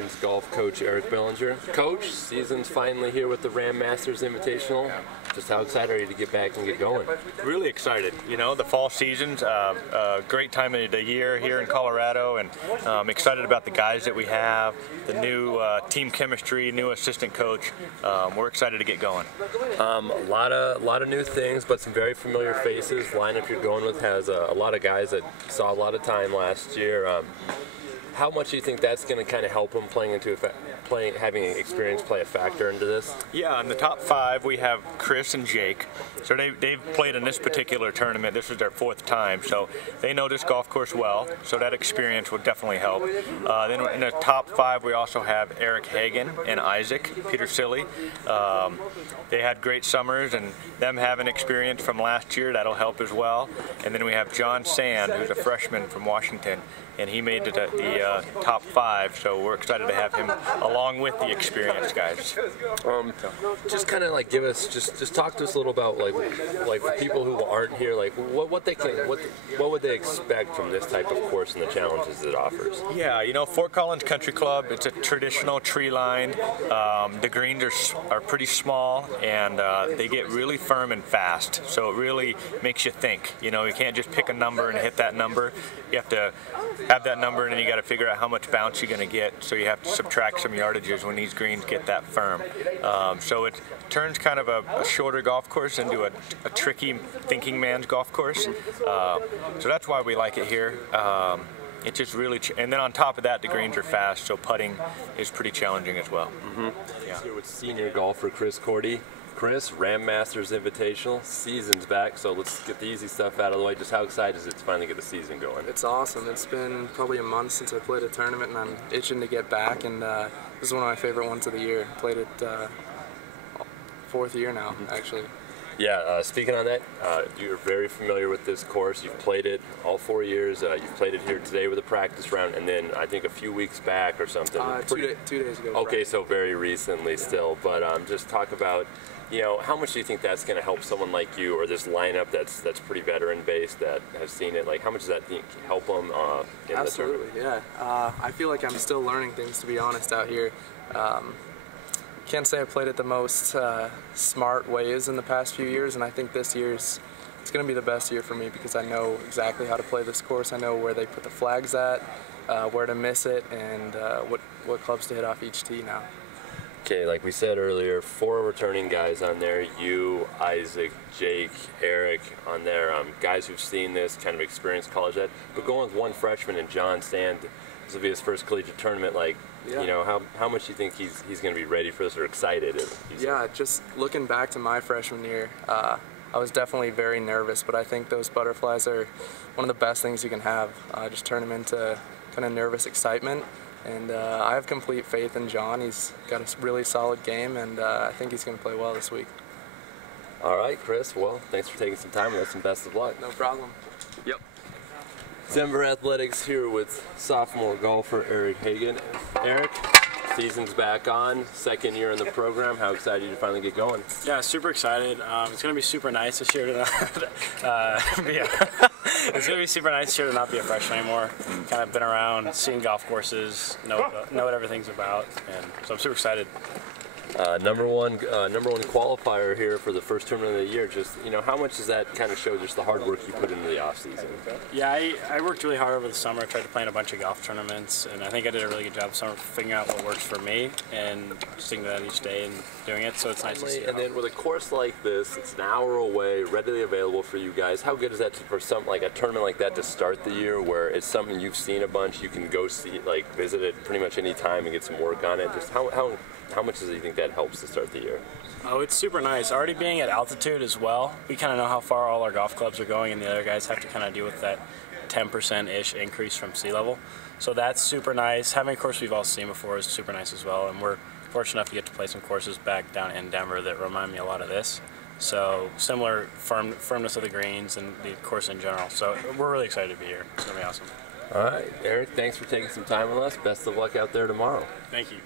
Hagen's golf coach, Erik Billinger. Coach, season's finally here with the Ram Masters Invitational. Just how excited are you to get back and get going? Really excited. You know, the fall season's a great time of the year here in Colorado, and excited about the guys that we have, the new team chemistry, new assistant coach. We're excited to get going. A lot of new things, but some very familiar faces. Lineup you're going with has a lot of guys that saw a lot of time last year. How much do you think that's going to kind of help them having experience play a factor into this? Yeah, in the top 5 we have Chris and Jake. So they've played in this particular tournament. This is their 4th time, so they know this golf course well. So that experience would definitely help. Then in the top 5 we also have Erik Hagen and Isaac Petersilly. They had great summers, and them having experience from last year, that'll help as well. And then we have John Sand, who's a freshman from Washington, and he made it at the top 5, so we're excited to have him along with the experienced guys. Just kind of like give us, just talk to us a little about like for people who aren't here, like what would they expect from this type of course and the challenges it offers? Yeah, you know, Fort Collins Country Club, it's a traditional tree-lined. The greens are pretty small, and they get really firm and fast, so it really makes you think. You know, you can't just pick a number and hit that number. You have to have that number, and then you got to figure out how much bounce you're going to get, so you have to subtract some yardages when these greens get that firm. So it turns kind of a shorter golf course into a tricky thinking man's golf course. So that's why we like it here. It just really, and then on top of that, the greens are fast, so putting is pretty challenging as well. Yeah. Here with senior golfer Chris Korte. Chris, Ram Masters Invitational, season's back, so let's get the easy stuff out of the way. Just how excited is it to finally get the season going? It's awesome. It's been probably a month since I played a tournament, and I'm itching to get back, and this is one of my favorite ones of the year. Played it 4th year now, actually. Yeah, speaking on that, you're very familiar with this course. You've played it all 4 years. You've played it here today with a practice round, and then I think a few weeks back or something. 2 days ago. Okay, so very recently still. But just talk about, you know, how much do you think that's going to help someone like you, or this lineup that's pretty veteran-based that has seen it? Like, how much does that help them in the tournament? Absolutely, yeah. I feel like I'm still learning things, to be honest, out here. Can't say I played it the most smart ways in the past few years, and I think this year's it's going to be the best year for me because I know exactly how to play this course. I know where they put the flags at, where to miss it, and what clubs to hit off each tee now. Okay, like we said earlier, 4 returning guys on there. You, Isaac, Jake, Eric on there. Guys who've seen this, kind of experienced college ed. But going with one freshman and John Sand, this will be his first collegiate tournament. Like, yeah. You know, how much do you think he's going to be ready for this or excited? Yeah, just looking back to my freshman year, I was definitely very nervous, but I think those butterflies are one of the best things you can have. Just turn them into kind of nervous excitement. And I have complete faith in John. He's got a really solid game, and I think he's going to play well this week. All right, Chris. Well, thanks for taking some time with us, and best of luck. No problem. Yep. Denver Athletics here with sophomore golfer Erik Hagen. Eric, season's back on, 2nd year in the program. How excited are you to finally get going? Yeah, super excited. It's going to be super nice this year to not, it's going to be super nice this year to not be a freshman anymore. Kind of been around, seen golf courses, know what everything's about, and so I'm super excited. Number one qualifier here for the first tournament of the year. Just, you know, how much does that kind of show just the hard work you put into the off season? Yeah, I worked really hard over the summer. I tried to play in a bunch of golf tournaments, and I think I did a really good job summer figuring out what works for me and sticking to that each day and doing it. So it's nice to see. And then with a course like this, it's an hour away, readily available for you guys. How good is that for something like a tournament like that to start the year, where it's something you've seen a bunch, you can go see, like visit it pretty much any time and get some work on it? Just how much do you think that helps to start the year? Oh, it's super nice. Already being at altitude as well, we kind of know how far all our golf clubs are going, and the other guys have to kind of deal with that 10%-ish increase from sea level. So that's super nice. Having a course we've all seen before is super nice as well, and we're fortunate enough to get to play some courses back down in Denver that remind me a lot of this. So similar firmness of the greens and the course in general. So we're really excited to be here. It's going to be awesome. All right, Eric, thanks for taking some time with us. Best of luck out there tomorrow. Thank you.